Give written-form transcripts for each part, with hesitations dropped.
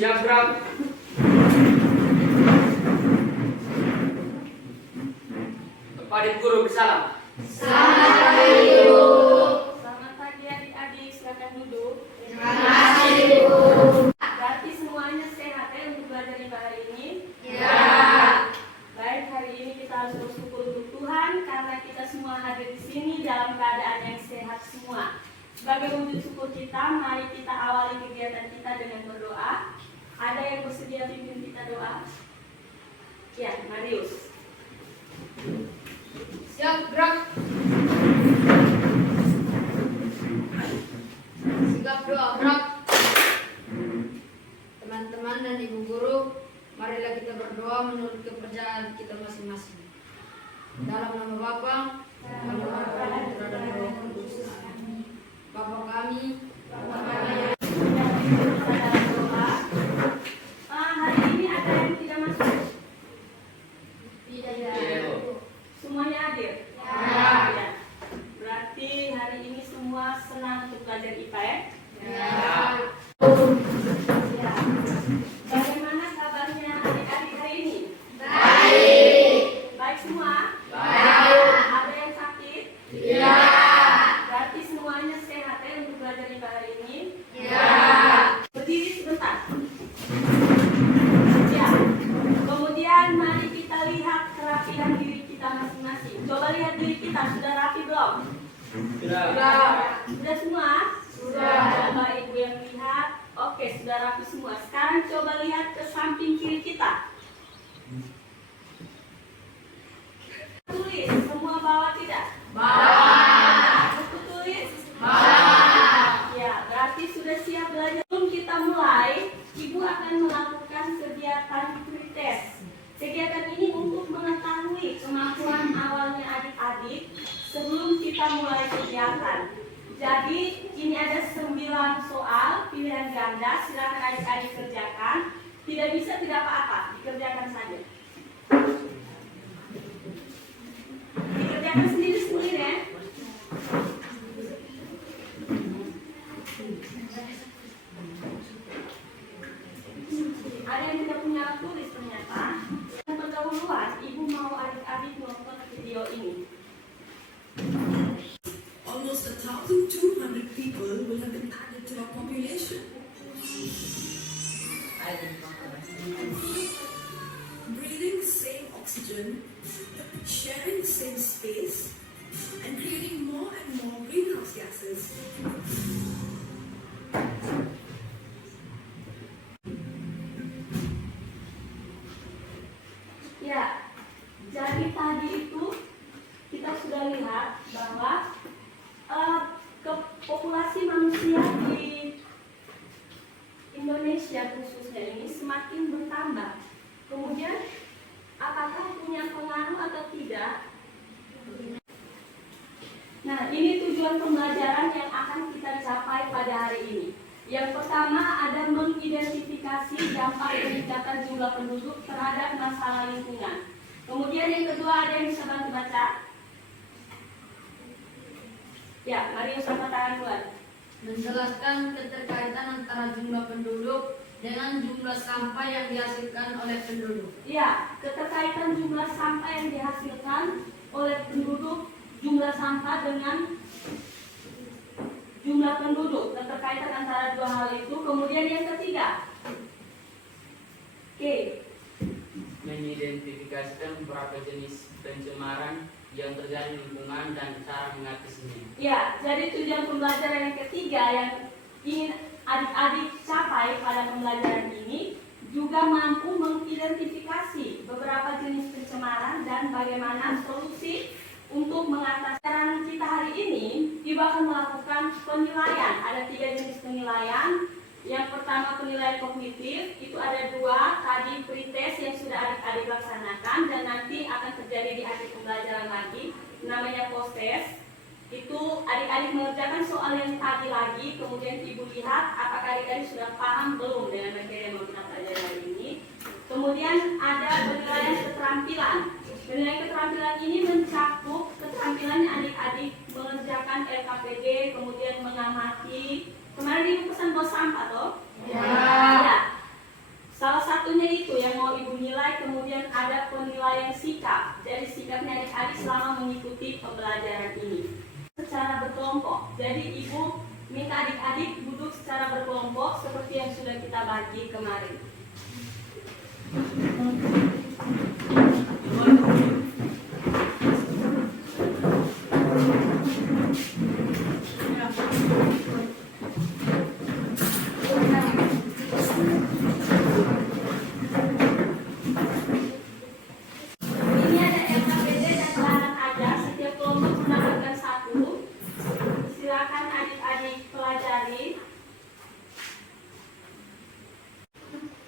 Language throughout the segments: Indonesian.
Siap, Bram. Kepada guru bersalam. Selamat pagi, Ibu. Selamat pagi adik-adik, silakan duduk. Terima kasih, Ibu. Berarti semuanya sehat ya untuk belajar ibadah hari ini? Ya. Baik, hari ini kita harus bersyukur untuk Tuhan karena kita semua hadir di sini dalam keadaan yang sehat semua. Sebagai wujud syukur kita, mari kita awali kegiatan kita dengan berdoa. Ada yang bersedia pimpin kita doa? Ya, Marius. Siap, gerak. Sigap doa, gerak. Teman-teman dan ibu guru, marilah kita berdoa menurut kepercayaan kita masing-masing. Dalam nama Bapa, dalam nama Putra dan Roh Kudus. Bapa kami, Dalam doa. Hari ini ada yang tidak masuk? tidak Iya, ya. Bu. Semuanya hadir? Ya. Ya. Berarti hari ini semua senang untuk belajar IPA ya? Ya. Ya. Bagaimana kabarnya adik-adik hari ini? Baik. Baik semua? Baik. Ada yang sakit? Ya. Berarti semuanya sehat ya untuk belajar IPA hari ini? Ya. Berdiri sebentar. Ya. Kemudian mari kita lihat kerapihan diri kita masing-masing. Coba lihat diri kita, sudah rapi belum? Sudah. Sudah semua? Sudah. Coba ibu yang lihat. Oke, sudah rapi semua. Sekarang coba lihat ke samping kiri kita. Tulis, semua bawa tidak? Bawa. Buku tulis? Bawa. Ya, berarti sudah siap belajar. Sebelum kita mulai, ibu akan melakukan kegiatan pretest. Kegiatan ini untuk mengetahui kemampuan awalnya adik-adik sebelum kita mulai kegiatan. Jadi ini ada 9 soal pilihan ganda, silakan adik-adik kerjakan. Tidak bisa tidak apa-apa, dikerjakan saja. Dikerjakan sendiri-sendiri ya. Ada yang tidak punya alat tulis ternyata. Dan pendahuluan, ibu mau adik-adik nonton video ini. Almost 1,200 people will have been added to our population. Breathing the same oxygen, sharing the same space, and creating more and more greenhouse gases. Ya, jadi tadi itu kita sudah lihat bahwa populasi manusia di Indonesia khususnya ini semakin bertambah. Kemudian, apakah punya pengaruh atau tidak? Nah, ini tujuan pembelajaran yang akan kita capai pada hari ini. Yang pertama ada mengidentifikasi dampak peningkatan jumlah penduduk terhadap masalah lingkungan. Kemudian yang kedua ada yang bisa bantu baca? Ya, Marius angkat tangan duluan. Menjelaskan keterkaitan antara jumlah penduduk dengan jumlah sampah yang dihasilkan oleh penduduk. Ya, keterkaitan jumlah sampah yang dihasilkan oleh penduduk, jumlah sampah dengan jumlah penduduk, keterkaitan antara dua hal itu. Kemudian yang ketiga, oke, Mengidentifikasikan beberapa jenis pencemaran yang terjadi di lingkungan dan cara mengatasinya. ya, jadi tujuan pembelajaran yang ketiga yang ingin adik-adik capai pada pembelajaran ini juga mampu mengidentifikasi beberapa jenis pencemaran dan bagaimana solusi untuk mengatasi. Kita hari ini Ibu akan melakukan penilaian. Ada 3 jenis penilaian. Yang pertama penilaian kognitif, itu ada 2 tadi pretest yang sudah adik-adik laksanakan dan nanti akan terjadi di akhir pembelajaran lagi, namanya post test. Itu adik-adik mengerjakan soal yang tadi lagi, kemudian ibu lihat apakah adik-adik sudah paham belum dengan materi yang mau kita pelajari hari ini. Kemudian ada penilaian keterampilan. Penilaian keterampilan ini mencakup keterampilannya adik-adik mengerjakan LKPD, kemudian mengamati. Kemarin ibu pesan bos sampah toh? Ya. Ya. satunya itu yang mau Ibu nilai, kemudian ada penilaian sikap. Jadi sikapnya adik-adik selama mengikuti pembelajaran ini secara berkelompok. Jadi Ibu minta adik-adik duduk secara berkelompok seperti yang sudah kita bagi kemarin. Ini ada LKPD dan celana ajar, setiap kelompok mendapatkan satu. Silakan adik-adik pelajari.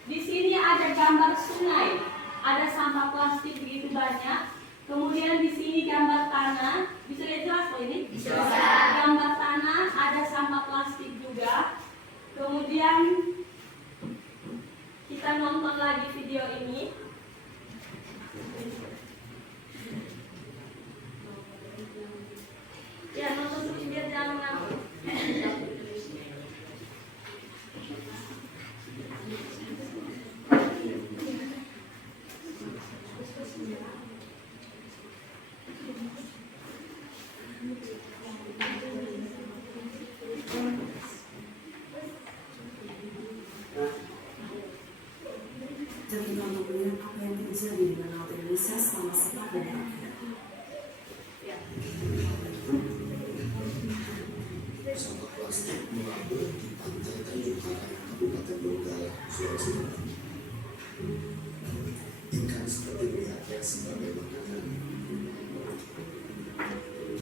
Di sini ada gambar sungai, ada sampah plastik begitu banyak. Kemudian di sini gambar tanah, bisa lihat jelas kok ini? Bisa. Gambar tanah, ada sampah plastik juga. Kemudian kita nonton lagi video ini. Ya, nonton terus biar jangan ngantuk. Dan kita untuk melihat apa yang terjadi dengan laut Indonesia selama setahun terakhir. Sampah plastik mengapung di pantai Tanjung Karang, Kabupaten Donggala, Sulawesi Selatan. Ikan seperti melihatnya sebagai makanan.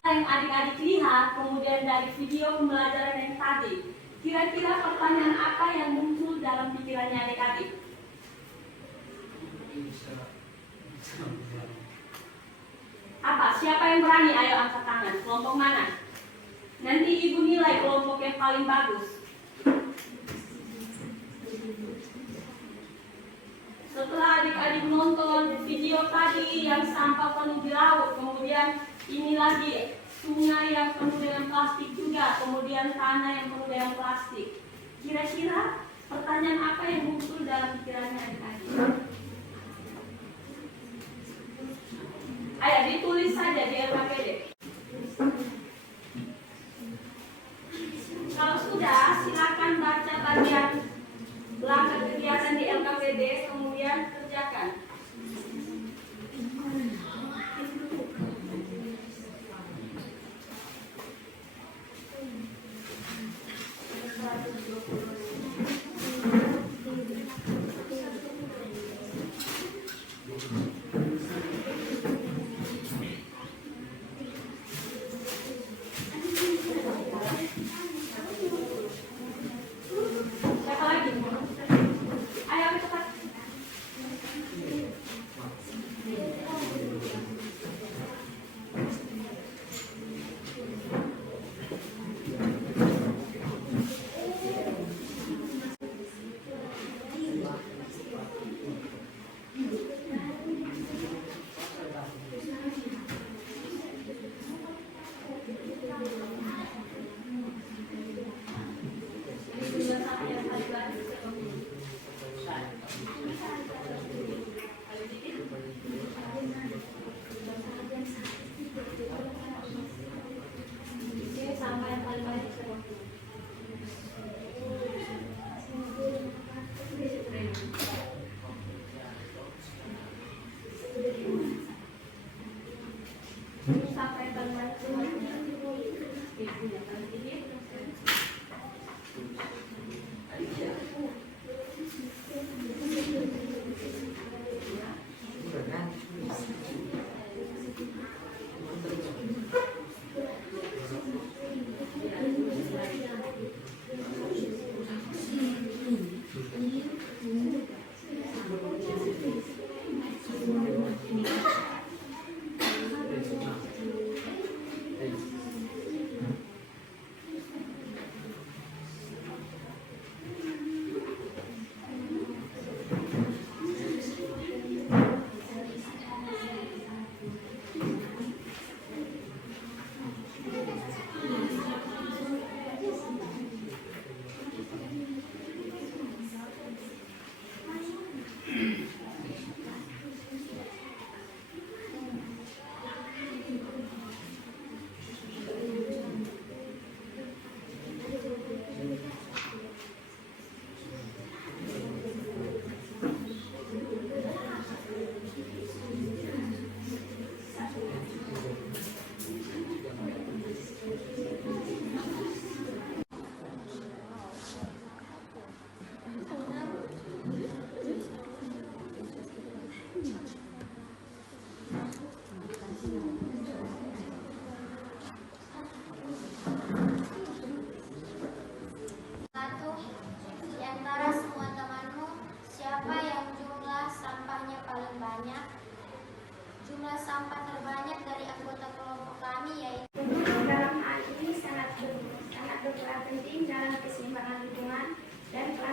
Yang adik-adik lihat, kemudian dari video pembelajaran yang tadi, kira-kira pertanyaan apa yang muncul dalam pikirannya adik-adik? Apa? Siapa yang berani? Ayo angkat tangan. Kelompok mana? Nanti Ibu nilai kelompok yang paling bagus. Setelah adik-adik nonton video tadi yang sampah penuh di laut, kemudian ini lagi sungai yang penuh dengan plastik juga, kemudian tanah yang penuh dengan plastik. Kira-kira pertanyaan apa yang muncul dalam pikirannya adik-adik? Ayo ditulis saja di LKPD. Kalau sudah, silakan baca bagian langkah kegiatan di LKPD, kemudian kerjakan.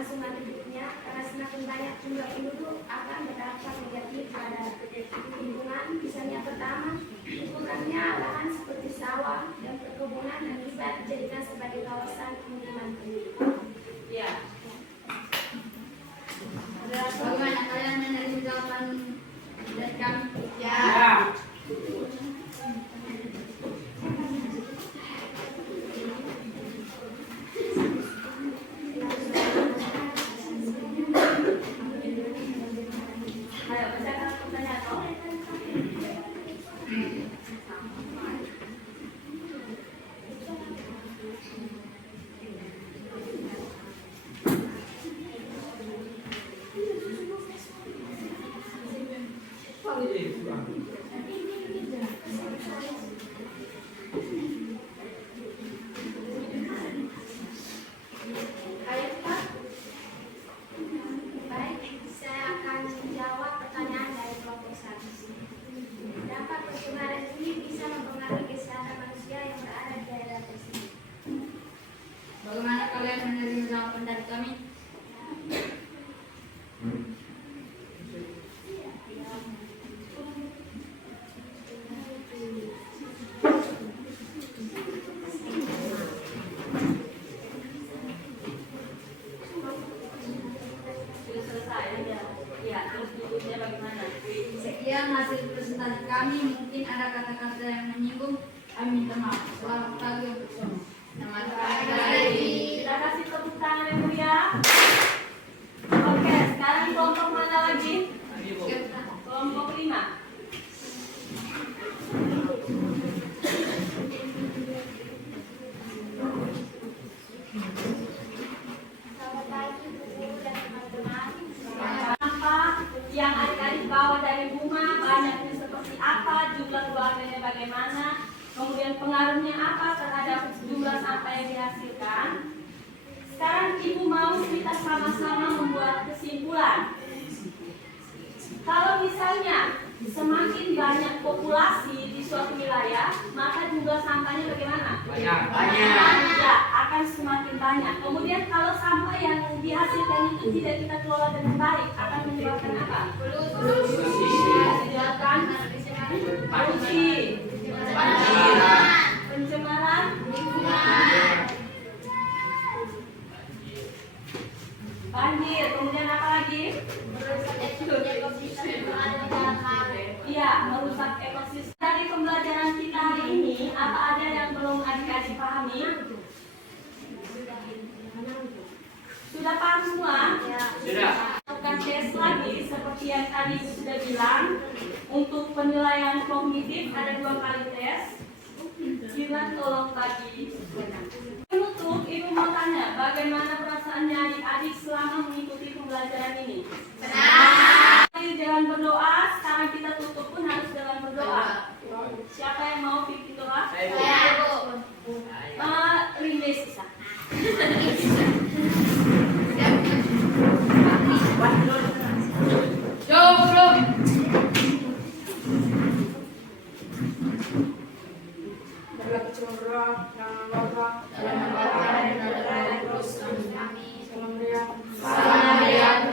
semakin hidupnya, karena semakin banyak jumlah penduduk akan berdampak negatif pada lingkungan. Misalnya pertama, kurangnya lahan seperti sawah dan perkebunan yang bisa dijadikan sebagai kawasan pemukiman penduduk. Ya. Bagaimana kalian menerima jawaban dari kami? Ya. Ayo bacakan pertanyaan kau. Ayo Pak. Baik, saya akan menjawab pertanyaan dari kelompok 1. Dampak pencemaran ini bisa mempengaruhi kesehatan manusia yang berada di daerah tersebut. Bagaimana kalian menerima jawaban dari kami? Sudah selesai ya. Ya, terus berikutnya bagaimana? Sekian hasil presentasi kami. Mungkin ada kata-kata yang menyinggung. Kami minta maaf. Selamat pagi untuk semua. Selamat pagi. Kita kasih tepuk tangan yang meriah. Oke, sekarang kelompok mana lagi? Kelompok 5. Selamat pagi Bu Guru dan teman-teman. Apa yang adik-adik bawa dari rumah, banyaknya seperti apa, jumlah keluarganya bagaimana, kemudian pengaruhnya apa terhadap jumlah sampah yang dihasilkan. Sekarang Ibu mau kita sama-sama membuat kesimpulan. Kalau misalnya semakin banyak populasi di suatu wilayah, maka jumlah sampahnya bagaimana? Banyak. Ya, akan semakin banyak. Kemudian kalau sampah yang dihasilkan itu tidak kita kelola dengan baik, akan menyebabkan apa? Menyebabkan polusi, pencemaran lingkungan, banjir. Kemudian apa lagi? Iya, merusak ekosistem. Dari pembelajaran kita hari ini, apa ada yang belum adik-adik pahami? Sudah paham semua? Sudah. Lakukan tes lagi seperti yang tadi Ibu sudah bilang. Untuk penilaian kognitif ada 2 kali tes. Silakan tolong bagi. Penutup, Ibu mau tanya, bagaimana perasaannya adik-adik selama mengikuti pembelajaran ini? Senang. Jangan berdoa, sekarang kita tutup pun harus dengan berdoa. Siapa yang mau pimpin doa? Saya, Rindes Isa. Salam